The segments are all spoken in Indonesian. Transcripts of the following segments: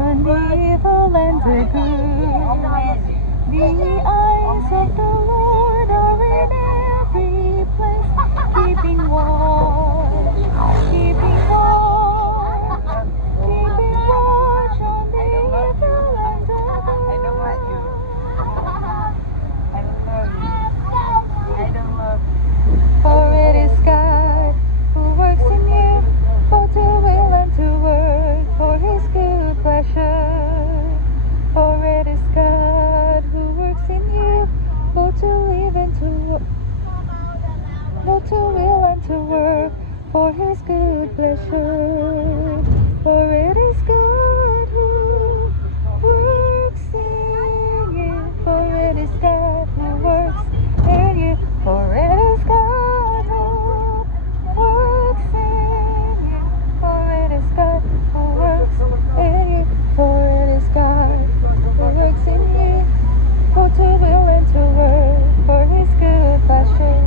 on the evil and the good. The eyes of the Lord are in every place, keeping watch, keeping watch, keeping watch on the evil and the good. I don't like you. I don't love you. I don't love you. For it is God who works in you, both to will and to work for his good pleasure. For it is God who works in you, both to live and to work, both to will and to work for his good pleasure. For it is God who works in you, for it is God who works in you, for it is God who works in you, for it is God who works in you, for it is God who works in you, both to will and to work for his good pleasure.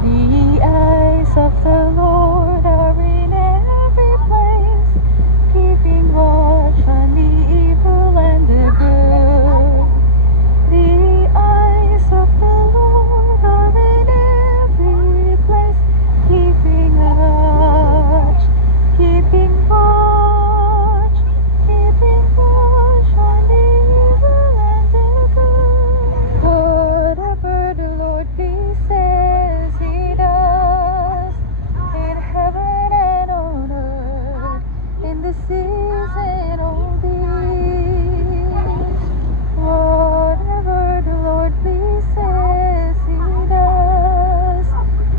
The eyes of the Lord are in every place, keeping watch on the evil and the good. The eyes of the Lord are in every place, keeping watch, keeping watch, keeping watch on the evil and the good. Whatever the Lord pleases, he does, in heaven and on earth, in the seas and on these. Whatever the Lord pleases, he does,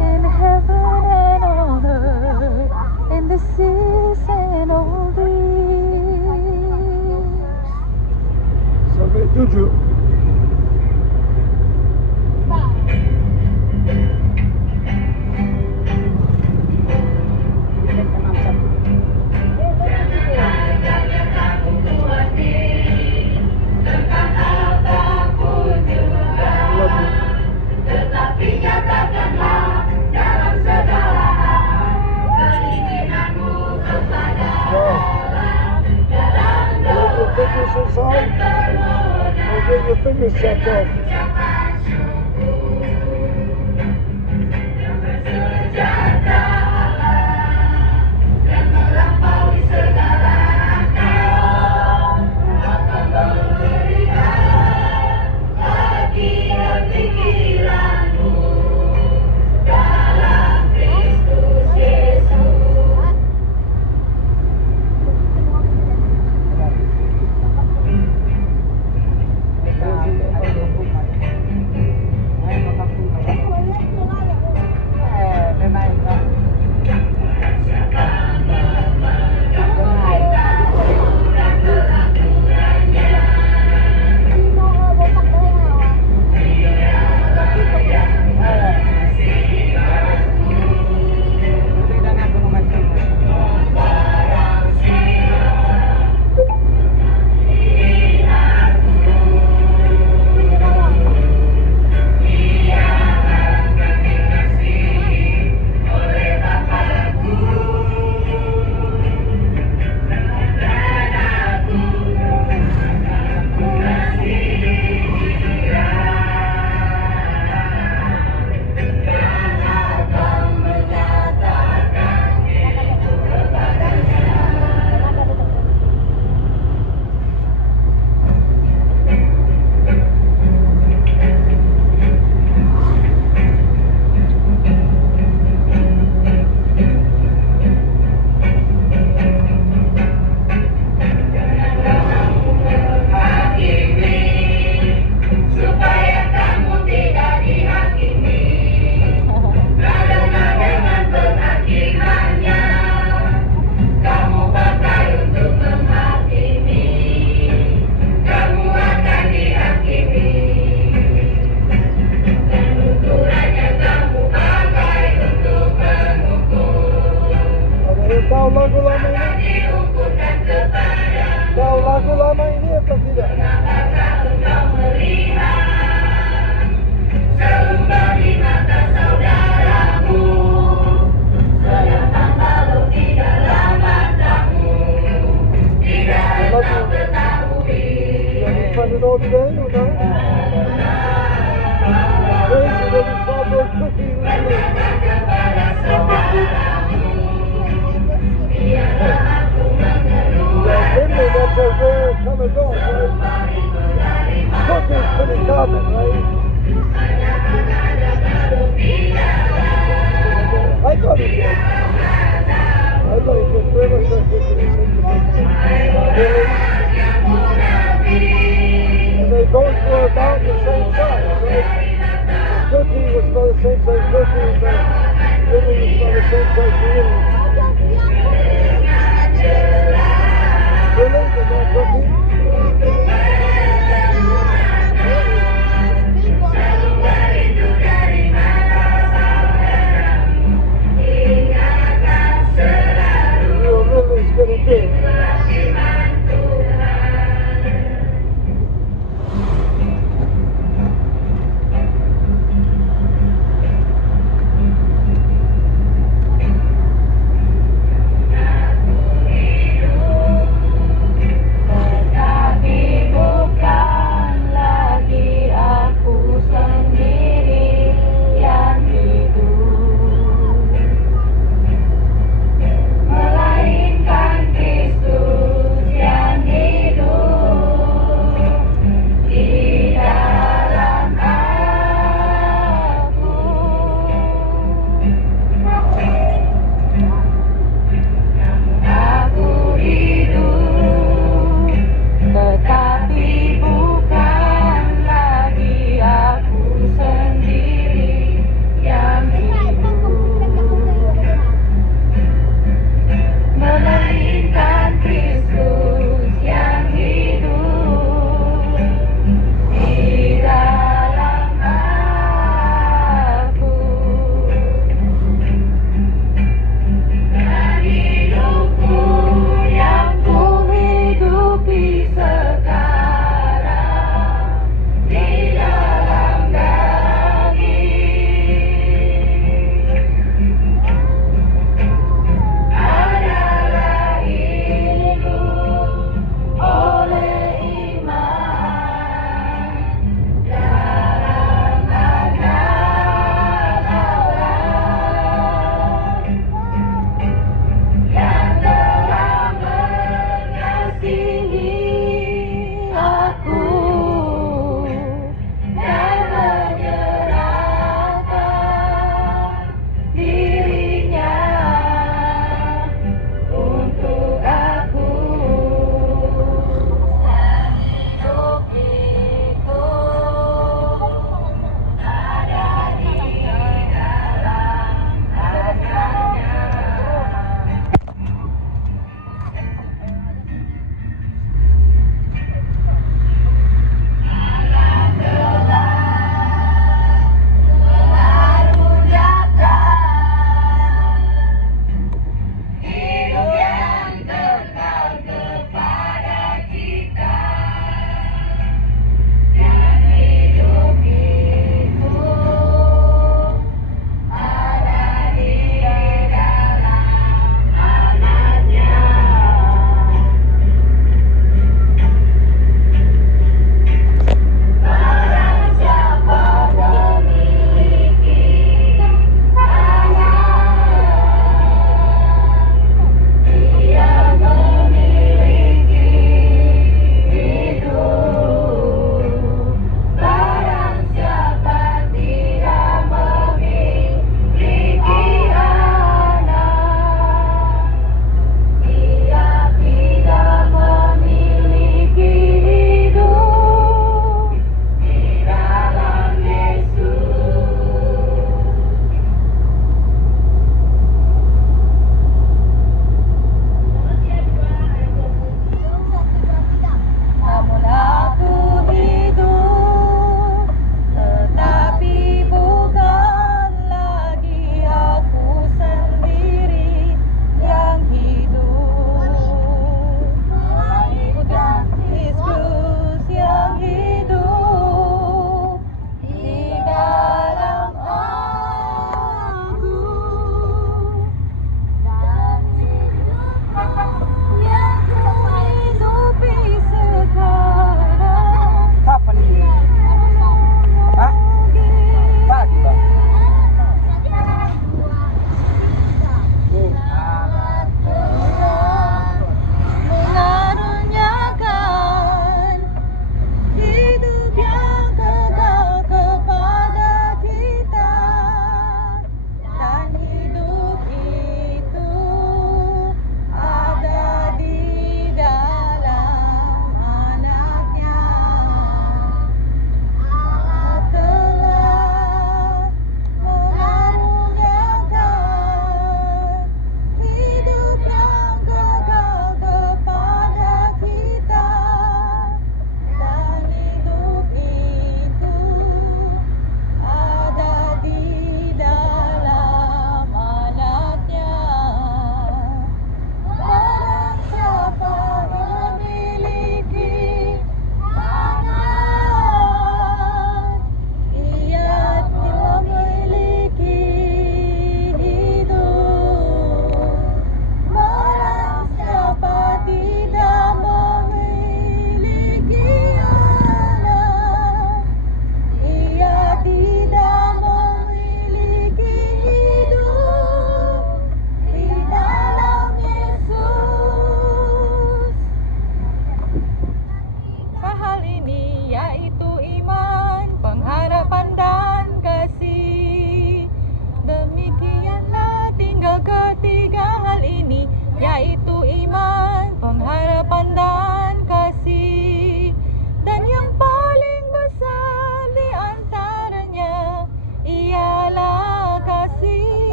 in heaven and on earth, in the seas and all these. Sampai 7. Tetapi nyatakanlah dalam segala hal keinginanmu kepada Allah dalam doa dan permohonan dengan ucapan syukur. Yang bersenjata Allah yang melampaui segala akal akan memberikan hati dan pikiranmu dalam Kristus Yesus. Ada hukuman. lagu lama ini atau tidak? Sembari mata saudaramu, selamat balok di dalam matamu. Tidak engkau ketahui. You having fun at all today or no? Crazy that we saw those cookies. Kepada saudaramu, biarlah aku mengeluarkan Yeah, Finley, that's a rare come and go, right? Cookies pretty common, right? I thought he did. I thought he did very much like this in his Really? And they both were about the same size, right? The cookie was about the same size cookie, and the Finley was about the same size really. Really? The that cookie? You were really as good as big.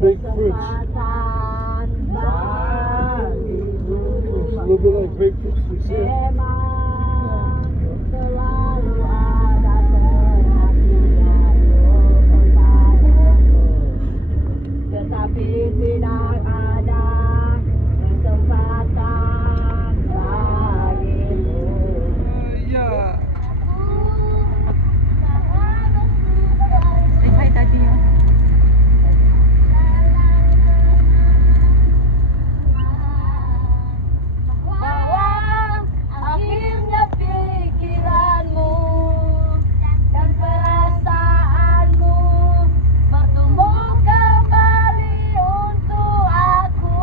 big fruits. It's a little bit like grapefruits. You see it? Tetapi tidak ada kesempatan bagimu. Yeah. Say hi, Daddy. Bahwa akhirnya pikiranmu dan perasaanmu bertumbuh kembali untuk aku.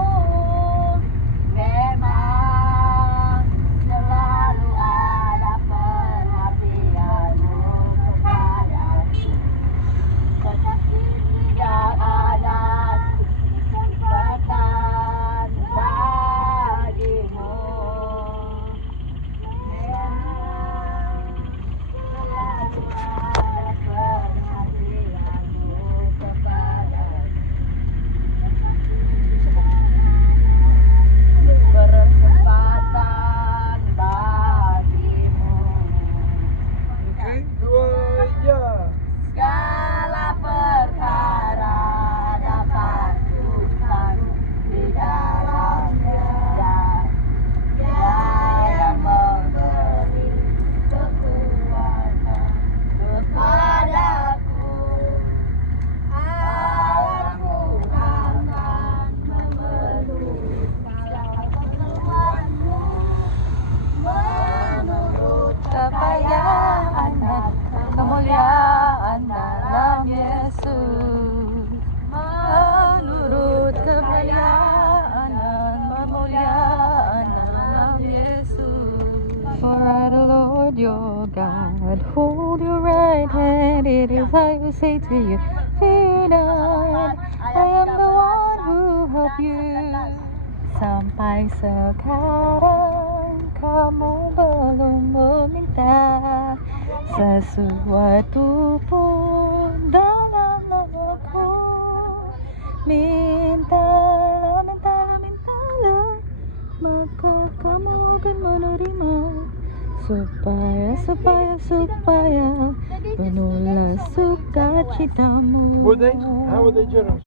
Memang selalu ada perhatianmu kepadaku, tetapi tidak ada kesempatan bagimu. Memang selalu ada perhatianmu kepadaku, berkesempatan bagimu. Okay. Dua, yeah. Segala perkara dapat Tuhan di dalamnya. Dia yang memberi kekuatan kepadaku. Allahku akan memenuhi segala keperluanmu menurut Kemuliaan dan kemuliaan dalam Yesus, menurut kemuliaan dan kemuliaan dalam Yesus. For I, the Lord your God, hold your right hand. It is I who say to you, fear not. I am the one who help you. Sampai sekarang kamu belum meminta sesuatu pun dalam namaku. Mintalah, mintalah, mintalah, maka kamu akan menerima. Supaya penuhlah sukacitamu. How were they generous?